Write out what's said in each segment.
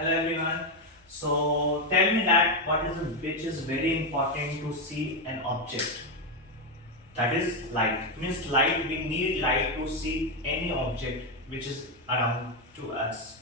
Hello everyone. So tell me that what is which is very important to see an object. That is light. Means light. We need light to see any object which is around to us.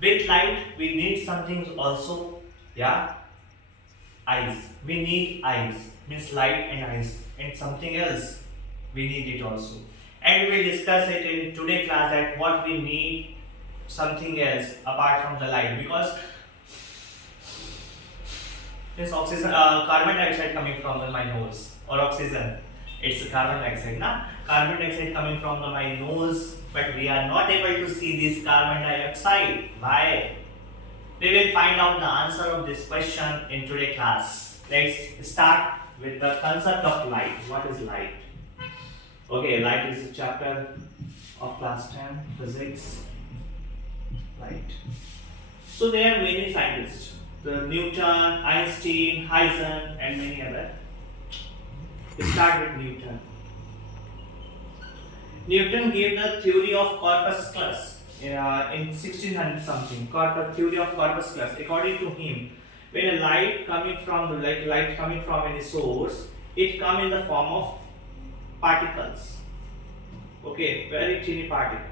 With light, we need something also. Yeah, eyes. We need eyes. Means light and eyes, and something else. We need it also. And we will discuss it in today class that what we need something else apart from the light because this oxygen, carbon dioxide coming from my nose or oxygen. It's carbon dioxide, na? Carbon dioxide coming from my nose, but we are not able to see this carbon dioxide. Why? We will find out the answer of this question in today class. Let's start with the concept of light. What is light? Okay, light is a chapter of class 10 physics. Light. So there are many scientists. The Newton, Einstein, Heisenberg, and many other. We start with Newton. Newton gave the theory of corpuscles in 1600 something. Theory of corpuscles. According to him, when a light coming from light coming from any source, it come in the form of particles. Okay, very tiny particles.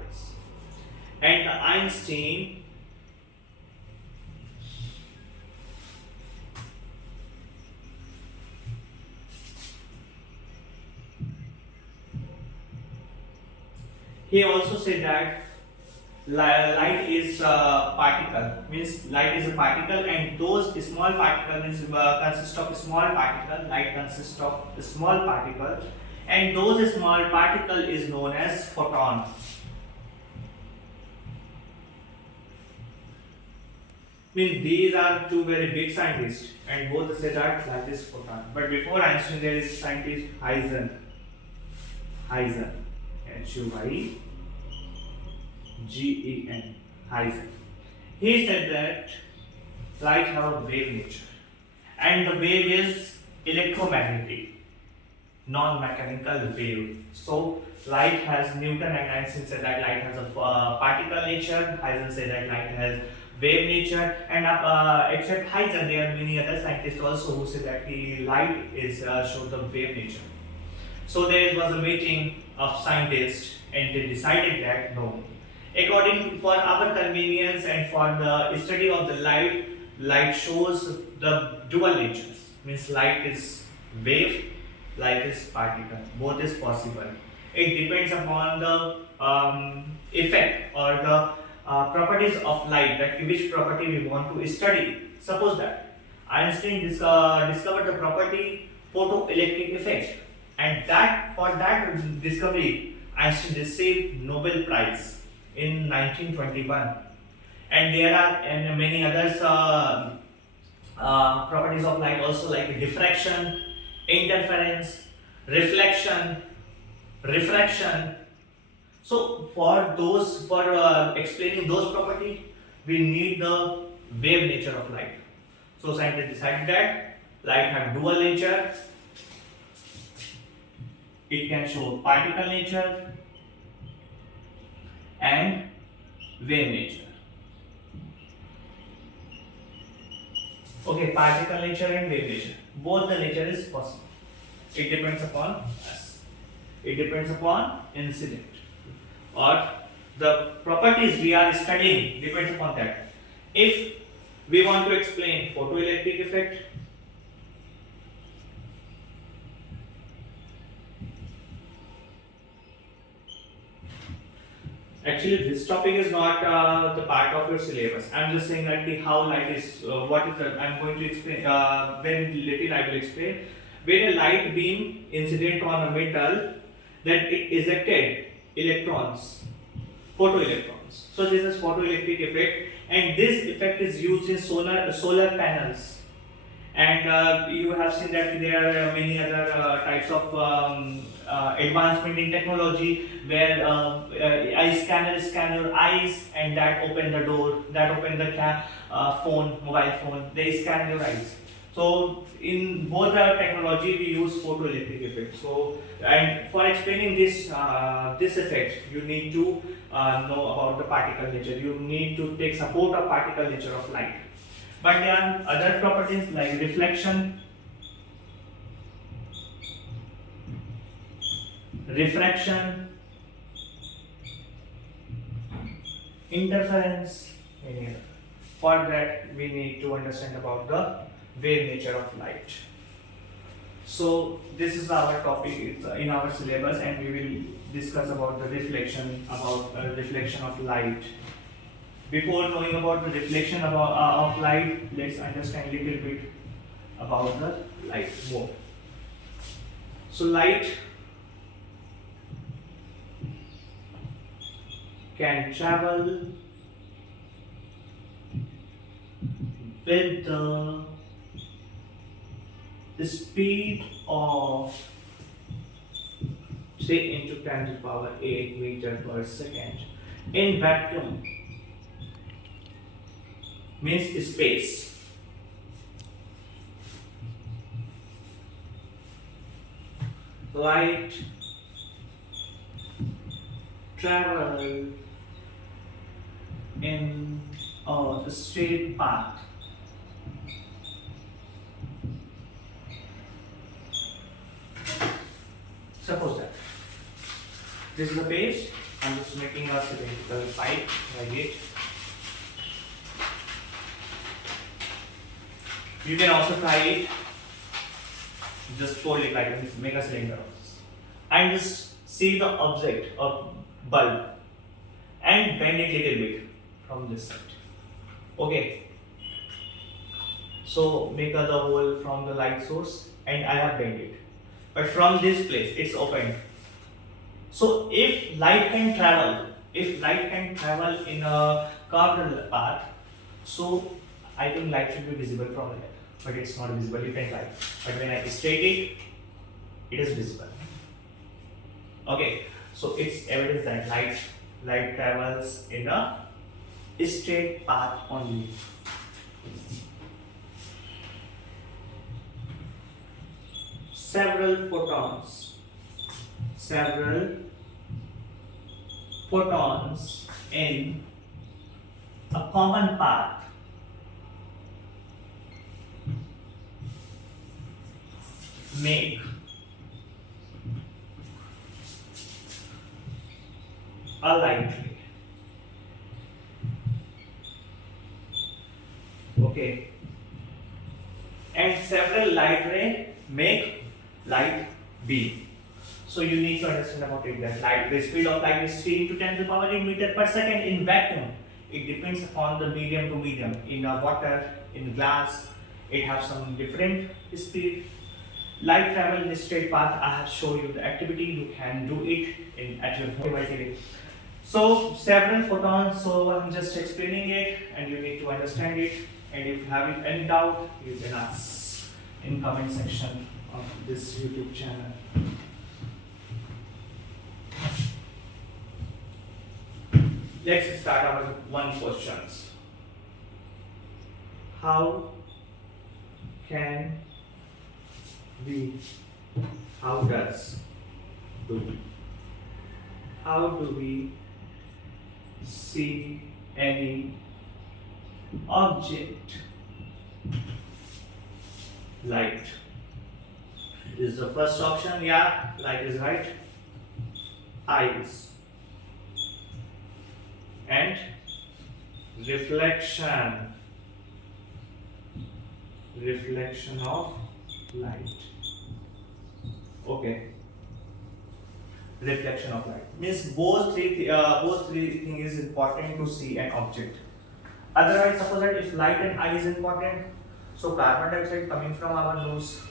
And Einstein he also said that light is a particle, means light is a particle, and those small particle means consist of small particle. Light consists of small particle, and those small particle is known as photon. Means these are two very big scientists, and both say that light is photon. But before Einstein, there is scientist Heisenberg. Heisenberg. Heisenberg. He said that light have a wave nature, and the wave is electromagnetic, non-mechanical wave. So light has Newton and Einstein said that light has a particle nature. Heisenberg said that light has wave nature, and except Heisenberg, there are many other scientists also who say that the light is shows the wave nature. So there was a meeting of scientists, and they decided that no, according for our convenience and for the study of the light shows the dual natures. Means light is wave, light is particle. Both is possible. It depends upon the effect or the properties of light, that which property we want to study. Suppose that Einstein discovered the property photoelectric effect, and that for that discovery Einstein received Nobel Prize in 1921. And there are many others properties of light also, like diffraction, interference, reflection, refraction. So for explaining those properties, we need the wave nature of light. So scientists decided that light have dual nature. It can show particle nature and wave nature. Okay, particle nature and wave nature. Both the nature is possible. It depends upon us. It depends upon incident, or the properties we are studying depends upon that. If we want to explain photoelectric effect, actually this topic is not the part of your syllabus. I'm just saying that how light is, what is that I'm going to explain, when later I will explain. When a light beam incident on a metal, that it ejected electrons, photoelectrons. So this is photoelectric effect, and this effect is used in solar panels. And you have seen that there are many other types of advancement in technology where eye scanner scan your eyes, and that open the door, that open the phone, mobile phone, they scan your eyes. So in both the technology we use photoelectric effect. So and for explaining this effect, you need to know about the particle nature. You need to take support of particle nature of light. But there are other properties like reflection, refraction, interference. Any other. For that, we need to understand about the wave nature of light. So this is our topic. It's in our syllabus, and we will discuss about the reflection, about reflection of light. Before knowing about the reflection of light, let's understand a little bit about the light more. So light can travel with the speed of 3 into 10 to the power 8 meter per second in vacuum, means space. Light travel in a straight path Suppose that this is the page. I'm just making a cylindrical pipe like it. You can also try it. Just fold it like this, make a cylinder and just see the object of bulb and bend it little bit from this side. Okay. So make the hole from the light source and I have bent it. But from this place it's open. So if light can travel in a curved path, so I think light should be visible from there. But it's not visible, you can try. But when I straight it is visible. Okay, so it's evidence that light travels in a straight path only. Several photons in a common path make a light ray. Okay, and several light ray make light beam. So you need to understand about it that the speed of light is 3 into 10 to the power 8 meter per second in vacuum. It depends upon the medium to medium. In water, in glass, it has some different speed. Light travel in a straight path. I have shown you the activity. You can do it at your home. So several photons. So I'm just explaining it, and you need to understand it. And if you have any doubt, you can ask in comment section of this YouTube channel. Let's start our one questions. How do we see any object? Light is the first option. Yeah, light is right. Eyes and reflection of light. Okay, reflection of light means both three things is important to see an object. Otherwise, suppose that if light and eye is important, so carbon dioxide coming from our nose,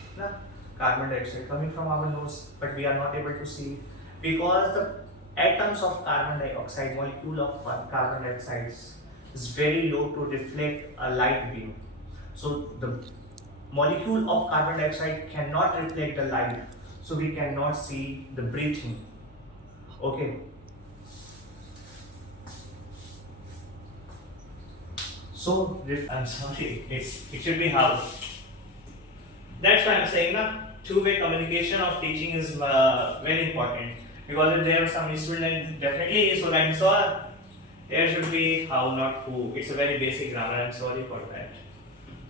but we are not able to see because the atoms of carbon dioxide, molecule of carbon dioxide is very low to reflect a light beam. So the molecule of carbon dioxide cannot reflect the light, so we cannot see the breathing. Okay. So I'm sorry, it should be how. That's why I'm saying that two-way communication of teaching is very important, because if there are some student, definitely students or there should be how not who. It's a very basic grammar. I'm sorry for that.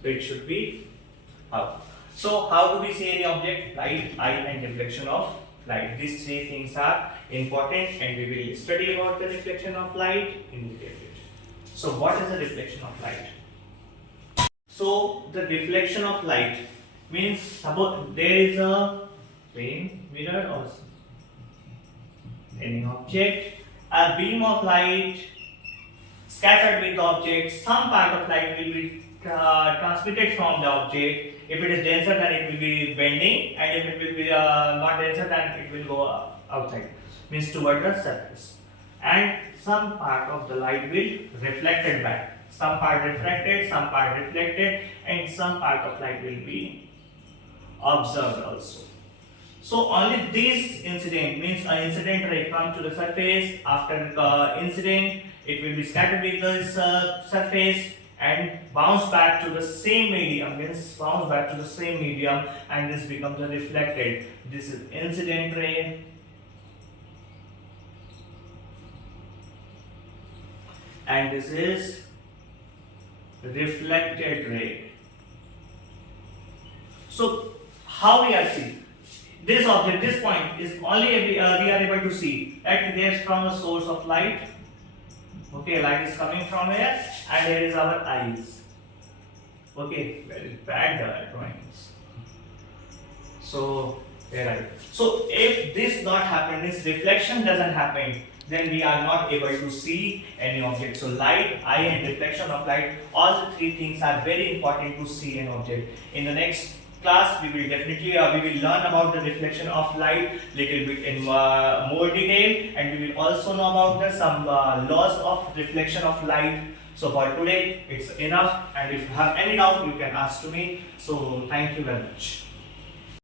So it should be how. So how do we see any object? Light, eye, and reflection of light. These three things are important, and we will study about the reflection of light in detail. So what is the reflection of light? So the reflection of light means suppose there is a plane, mirror, or any object, a beam of light scattered with the object, some part of light will be transmitted from the object. If it is denser, then it will be bending, and if it will be not denser, then it will go outside, means toward the surface. And some part of the light will reflected back. Some part refracted, some part reflected, and some part of light will be observed also. So only this incident, means an incident ray come to the surface. After the incident, it will be scattered with the surface and bounce back to the same medium, means bounce back to the same medium, and this becomes a reflected. This is incident ray, and this is reflected ray. So how we are seeing this object, this point is only we are able to see that there is from the source of light. Okay, light is coming from here, and here is our eyes. Okay, very bad drawings. So so if this not happen, this reflection doesn't happen, then we are not able to see any object. So light, eye, and reflection of light, all the three things are very important to see an object. In the next class, we will definitely we will learn about the reflection of light little bit in more detail, and we will also know about the some laws of reflection of light. So for today, it's enough, and if you have any doubt, you can ask to me. So thank you very much.